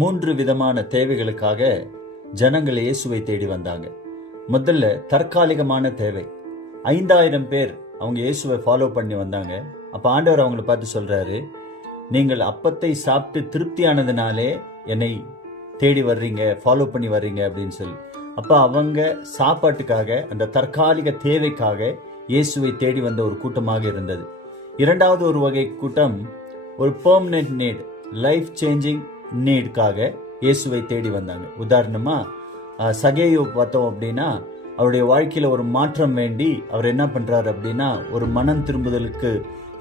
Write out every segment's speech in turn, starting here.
3 விதமான தேவைகளுக்காக ஜனங்கள் இயேசுவை தேடி வந்தாங்க. முதல்ல தற்காலிகமான தேவை. 5000 பேர் அவங்க இயேசுவை ஃபாலோ பண்ணி வந்தாங்க. அப்ப ஆண்டவர் அவங்களை பார்த்து சொல்றாரு, நீங்கள் அப்பத்தை சாப்பிட்டு திருப்தியானதுனாலே என்னை தேடி வர்றீங்க, ஃபாலோ பண்ணி வர்றீங்க அப்படின்னு சொல்லி. அப்ப அவங்க சாப்பாட்டுக்காக, அந்த தற்காலிக தேவைக்காக இயேசுவை தேடி வந்த ஒரு கூட்டமாக இருந்தது. இரண்டாவது ஒரு வகை கூட்டம் ஒரு பெர்மனன்ட் நீட், லைஃப் சேஞ்சிங் நீடுக்காக இயேசுவை தேடி வந்தாங்க. உதாரணமா சகேயு பார்த்தோம் அப்படின்னா, அவருடைய வாழ்க்கையில ஒரு மாற்றம் வேண்டி அவர் என்ன பண்றாரு அப்படின்னா, ஒரு மனம் திரும்புதலுக்கு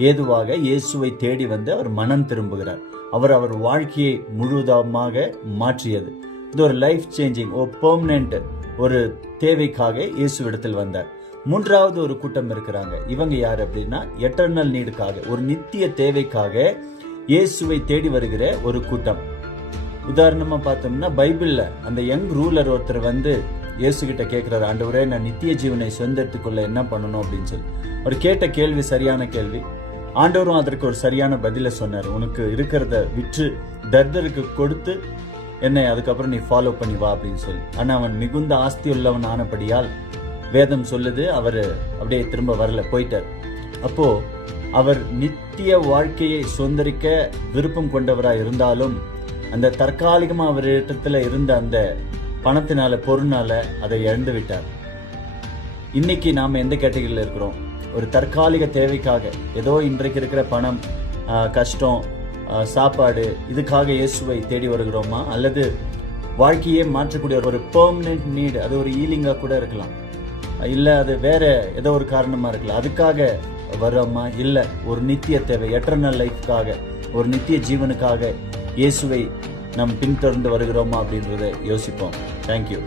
ஏதுவாக இயேசுவை தேடி வந்து அவர் மனம் திரும்புகிறார். அவர் வாழ்க்கையை முழுவதுமாக மாற்றியது. இது ஒரு லைஃப் சேஞ்சிங், ஒரு பெர்மனன்ட் ஒரு தேவைக்காக இயேசுவிடத்தில் வந்தார். மூன்றாவது ஒரு கூட்டம் இருக்கிறாங்க. இவங்க யார் அப்படின்னா, எட்டர்னல் நீடுக்காக, ஒரு நித்திய தேவைக்காக இயேசுவை தேடி வருகிற ஒரு கூட்டம். உதாரணமா பார்த்தோம்னா, பைபிள்ல அந்த யங் ரூலர் ஒருத்தர் வந்து இயேசு கிட்ட கேட்கிறாரு, ஆண்டவரே நான் நித்திய ஜீவனை சொந்தத்துக்குள்ள என்ன பண்ணணும் அப்படின்னு சொல்லி. அவர் கேட்ட கேள்வி சரியான கேள்வி. ஆண்டவரும் அதற்கு ஒரு சரியான பதில சொன்னார். உனக்கு இருக்கிறத விற்று தர்தருக்கு கொடுத்து என்னை அதுக்கப்புறம் நீ ஃபாலோ பண்ணி வா அப்படின்னு சொல்லி. ஆனா அவன் மிகுந்த ஆஸ்தி உள்ளவன் ஆனபடியால் வேதம் சொல்லுது, அவர் அப்படியே திரும்ப வரல, போயிட்டார். அப்போ அவர் நித்திய வாழ்க்கையை சுதந்திரிக்க விருப்பம் கொண்டவராக இருந்தாலும் அந்த தற்காலிகமா அவர் இடத்துல இருந்த அந்த பணத்தினால, பொருளால அதை இழந்து விட்டார். இன்னைக்கு நாம எந்த கேட்டகரியில் இருக்கிறோம்? ஒரு தற்காலிக தேவைக்காக, ஏதோ இன்றைக்கு இருக்கிற பணம், கஷ்டம், சாப்பாடு, இதுக்காக இயேசுவை தேடி வருகிறோமா? அல்லது வாழ்க்கையே மாற்றக்கூடிய ஒரு பெர்மனன்ட் நீடு, அது ஒரு ஹீலிங்கா கூட இருக்கலாம், இல்ல அது வேற ஏதோ ஒரு காரணமா இருக்கலாம், அதுக்காக வரோமா? இல்ல ஒரு நித்திய தேவை, எட்டர்னல் லைஃப்காக, ஒரு நித்திய ஜீவனுக்காக இயேசுவை நாம் பின்தொடர்ந்து வருகிறோமா அப்படின்றத யோசிப்போம். தேங்க்யூ.